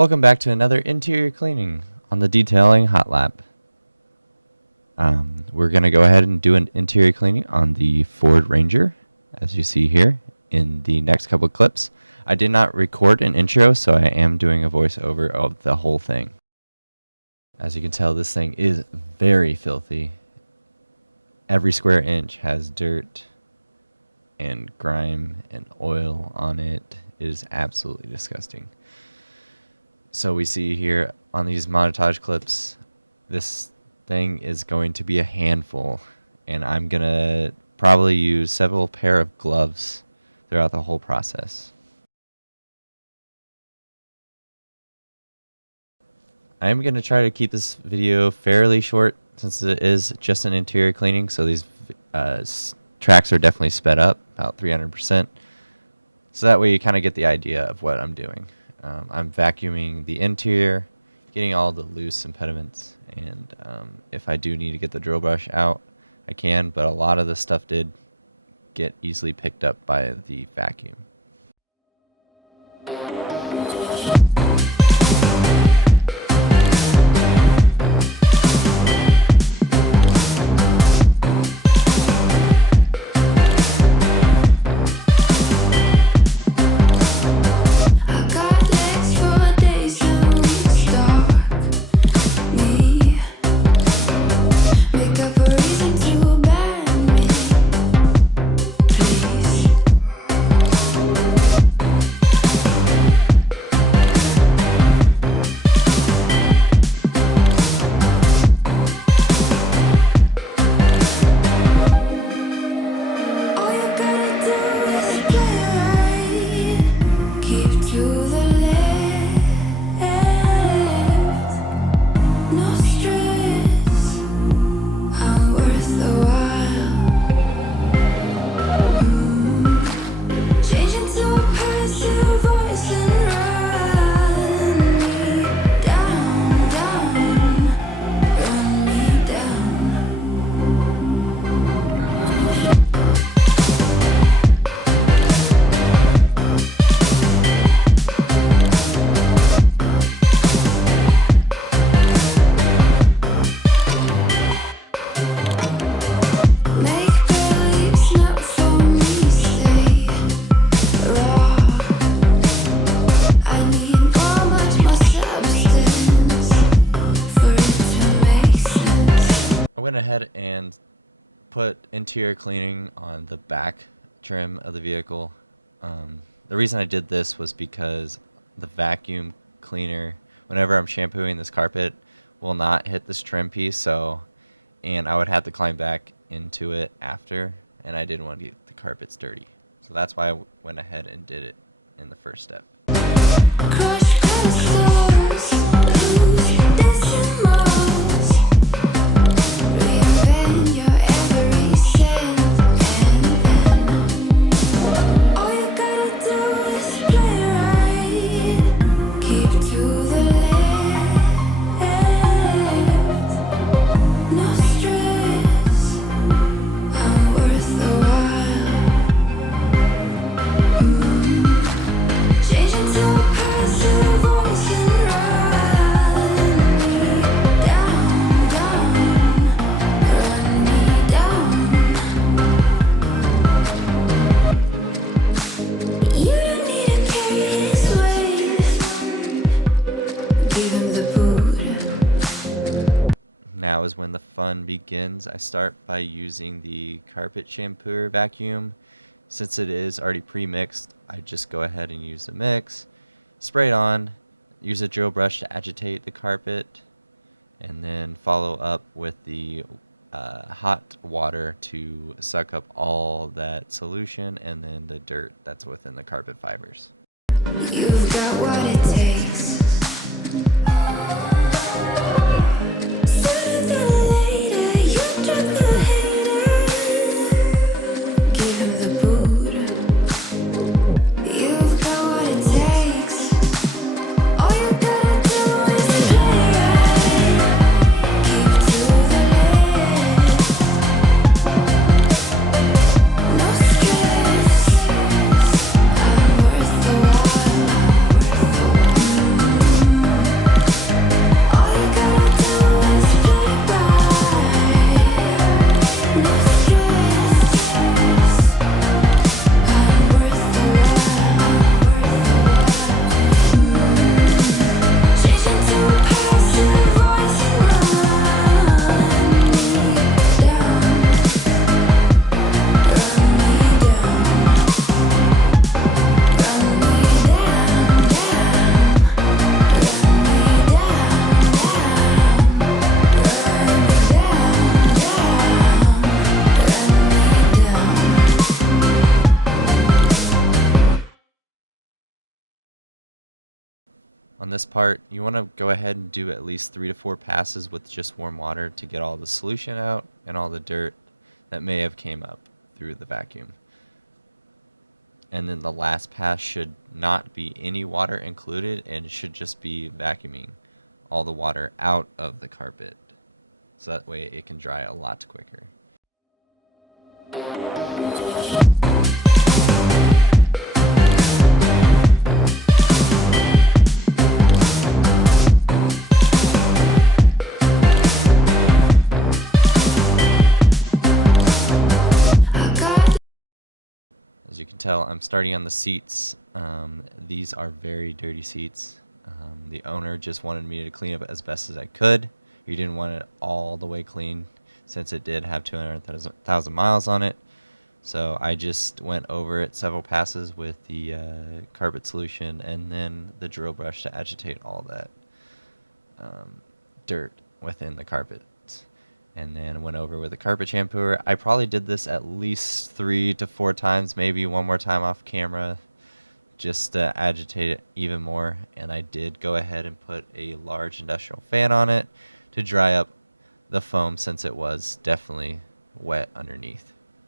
Welcome back to another interior cleaning on the detailing hot lap. We're going to go ahead and do an interior cleaning on the Ford Ranger, as you see here in the next couple clips. I did not record an intro, so I am doing a voiceover of the whole thing. As you can tell, this thing is very filthy. Every square inch has dirt and grime and oil on it. It is absolutely disgusting. So we see here on these montage clips, this thing is going to be a handful, and I'm going to probably use several pair of gloves throughout the whole process. I am going to try to keep this video fairly short since it is just an interior cleaning, so these tracks are definitely sped up, about 300%. So that way you kind of get the idea of what I'm doing. I'm vacuuming the interior, getting all the loose impediments, and if I do need to get the drill brush out, I can, but a lot of the stuff did get easily picked up by the vacuum. And put interior cleaning on the back trim of the vehicle. The reason I did this was because the vacuum cleaner, whenever I'm shampooing this carpet, will not hit this trim piece, and I would have to climb back into it after, and I didn't want to get the carpets dirty. So that's why I went ahead and did it in the first step. Now is when the fun begins. I start by using the carpet shampooer vacuum. Since it is already pre-mixed, I just go ahead and use the mix, spray it on, use a drill brush to agitate the carpet, and then follow up with the hot water to suck up all that solution and then the dirt that's within the carpet fibers. You've got what it takes. Sooner than later, you drop the hater. Give him the boot. You've got what it takes. All you gotta do is play right. Keep to the lane. No stress. I'm worth the while. On this part, you want to go ahead and do at least 3 to 4 passes with just warm water to get all the solution out and all the dirt that may have came up through the vacuum. And then the last pass should not be any water included and should just be vacuuming all the water out of the carpet. So that way it can dry a lot quicker. As you can tell, I'm starting on the seats. These are very dirty seats. The owner just wanted me to clean up as best as I could. He didn't want it all the way clean since it did have 200,000 miles on it. So I just went over it several passes with the carpet solution and then the drill brush to agitate all that dirt within the carpet. And then went over with a carpet shampooer. I probably did this at least 3 to 4 times, maybe one more time off camera, just to agitate it even more. And I did go ahead and put a large industrial fan on it to dry up the foam since it was definitely wet underneath.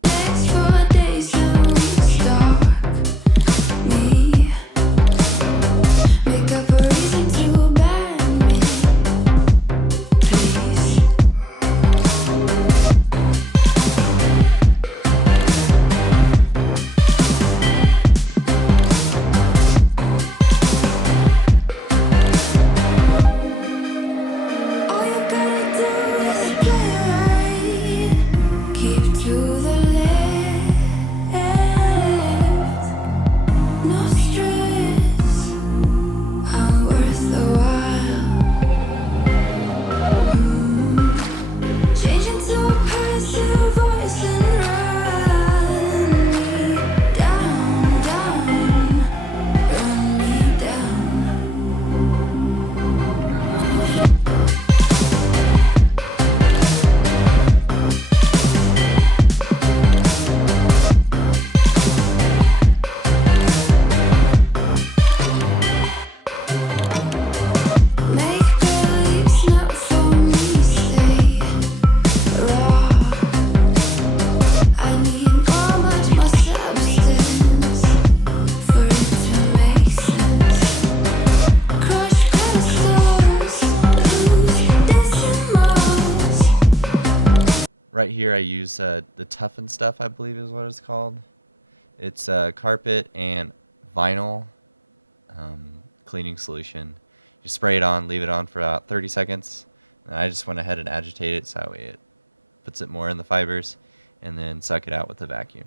Next 4 days and weeks stalk me. Make up a reason to ban me, please. All you gotta do is play right. Keep to the left. No stress. I'm worth the while. Changing to a passive voice and run me down, down. Run me down. Make beliefs not for me, stay raw. I need much more substance for it to make sense. Crush pedestals, lose decimals. Right here I use the Toughen Stuff, I believe is what it's called. It's carpet and vinyl cleaning solution. You spray it on, leave it on for about 30 seconds. And I just went ahead and agitate it so that way it puts it more in the fibers and then suck it out with the vacuum.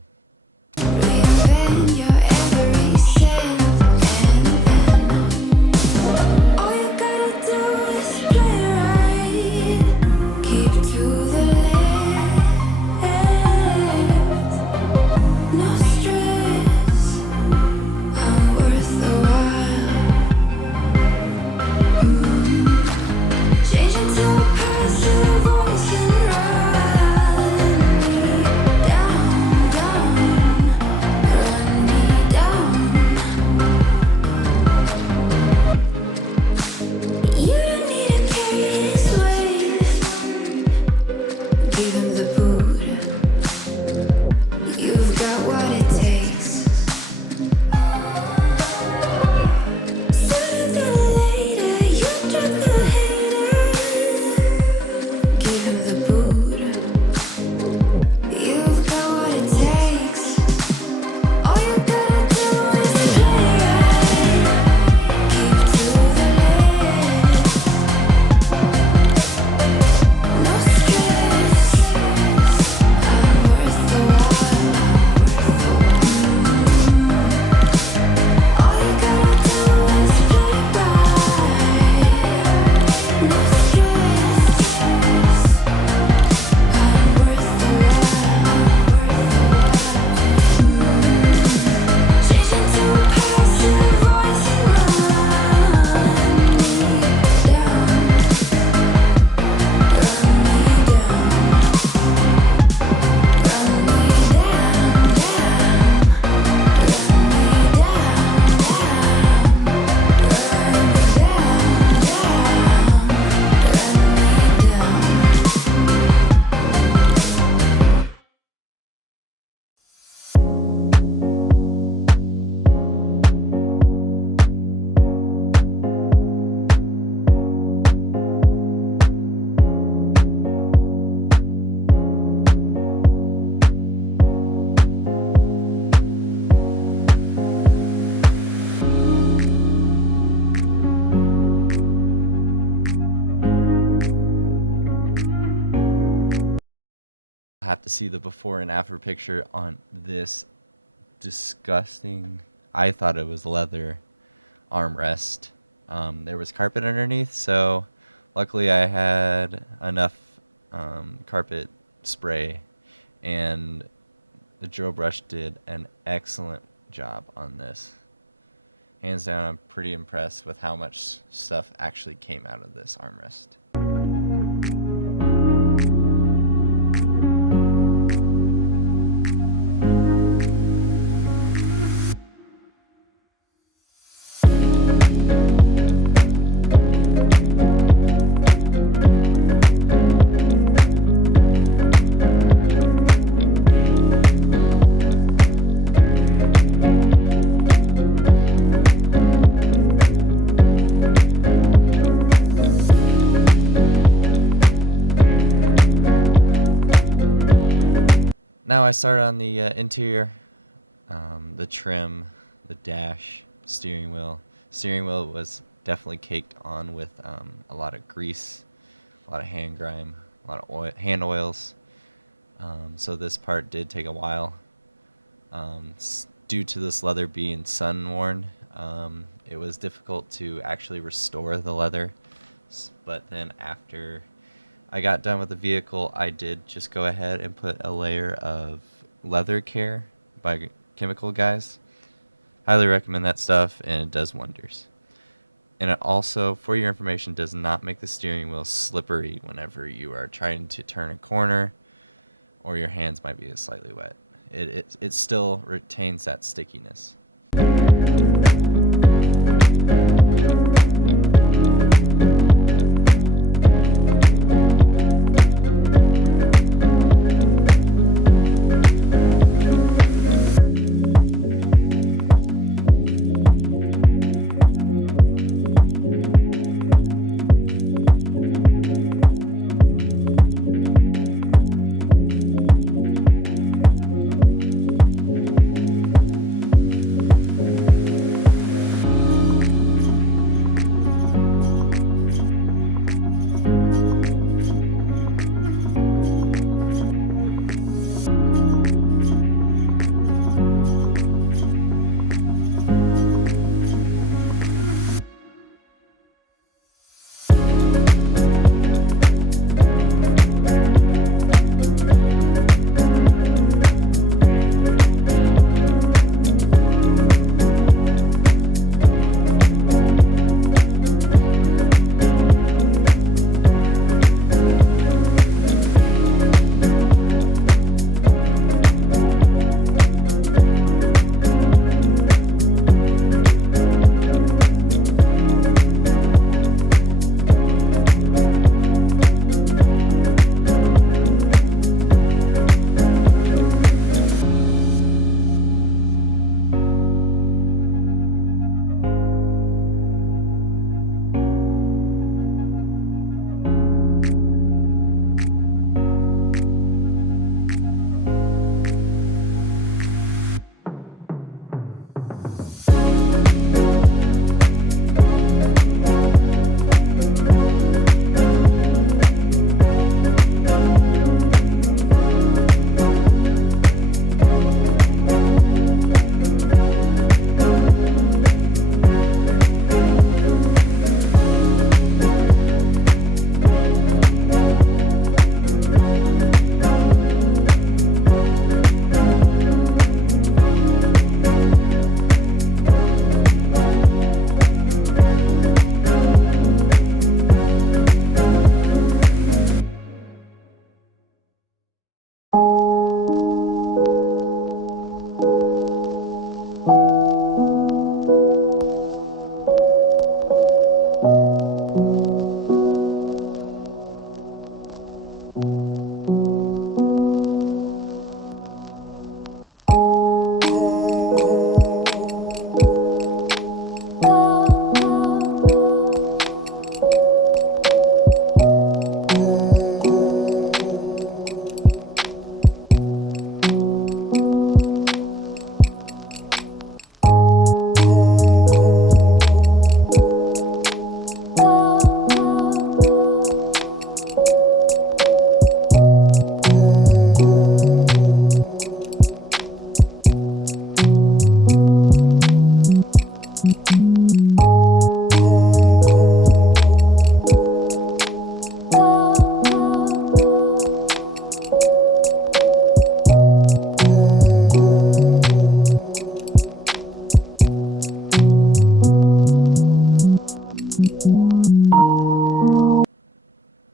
Reinvent your every sense, and then all you gotta do is play right. Keep to the left. No stress. I'm worth the while. Changing to a passive voice and run me down, down. Run me down. see the before and after picture on this disgusting, I thought it was leather armrest. There was carpet underneath, so luckily I had enough carpet spray, and the drill brush did an excellent job on this. Hands down, I'm pretty impressed with how much stuff actually came out of this armrest. Now I started on the interior, the trim, the dash, steering wheel. Steering wheel was definitely caked on with a lot of grease, a lot of hand grime, a lot of hand oils. So this part did take a while. Due to this leather being sun worn, it was difficult to actually restore the leather. But then after I got done with the vehicle, I did just go ahead and put a layer of leather care by Chemical Guys. Highly recommend that stuff, and it does wonders. And it also, for your information, does not make the steering wheel slippery whenever you are trying to turn a corner or your hands might be slightly wet. It still retains that stickiness.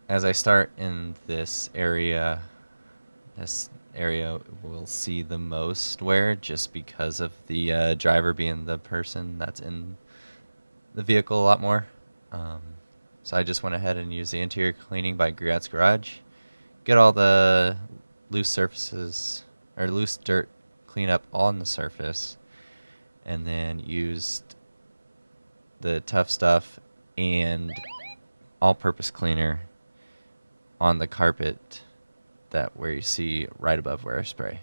As I start in this area will see the most wear just because of the driver being the person that's in the vehicle a lot more. So I just went ahead and used the interior cleaning by Griot's Garage. Get all the loose surfaces or loose dirt clean up on the surface, and then used the Tough Stuff and all-purpose cleaner on the carpet that where you see right above where I spray.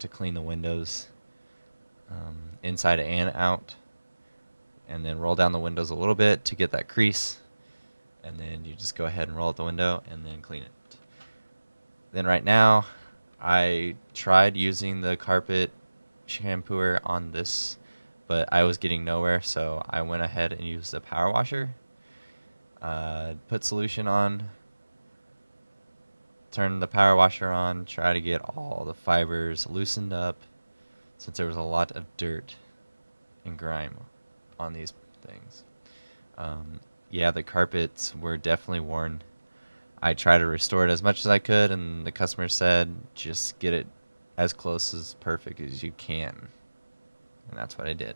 to clean the windows inside and out, and then roll down the windows a little bit to get that crease, and then you just go ahead and roll out the window and then clean it. Then right now, I tried using the carpet shampooer on this, but I was getting nowhere, so I went ahead and used the power washer. Put solution on, turn the power washer on, try to get all the fibers loosened up, since there was a lot of dirt and grime on these things. Yeah, the carpets were definitely worn. I tried to restore it as much as I could, and the customer said, just get it as close as perfect as you can. And that's what I did.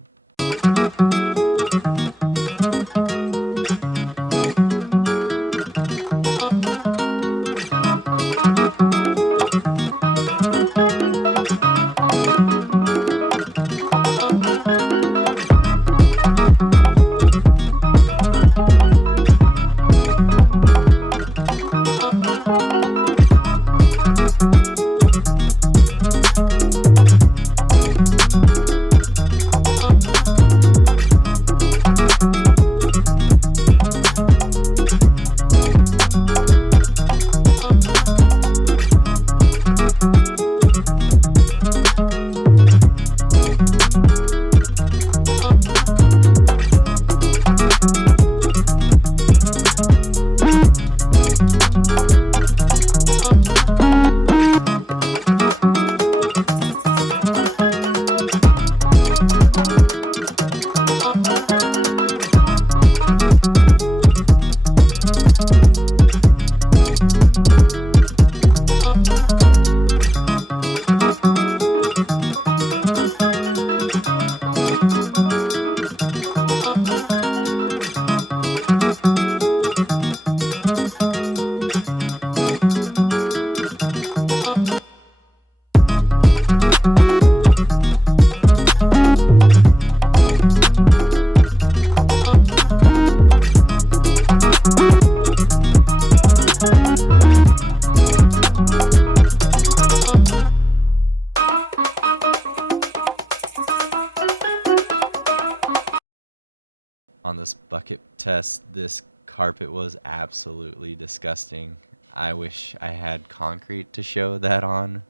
On this bucket test, this carpet was absolutely disgusting. I wish I had concrete to show that on,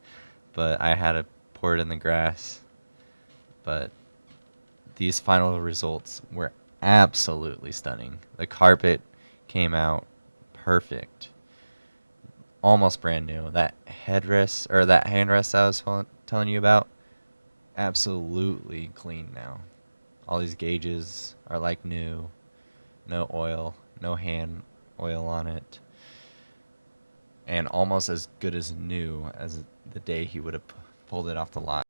but I had to pour it in the grass. But these final results were absolutely stunning. The carpet came out perfect, almost brand new. That headrest, or that handrest I was telling you about, absolutely clean now. All these gauges are like new, no oil, no hand oil on it, and almost as good as new as the day he would have pulled it off the line.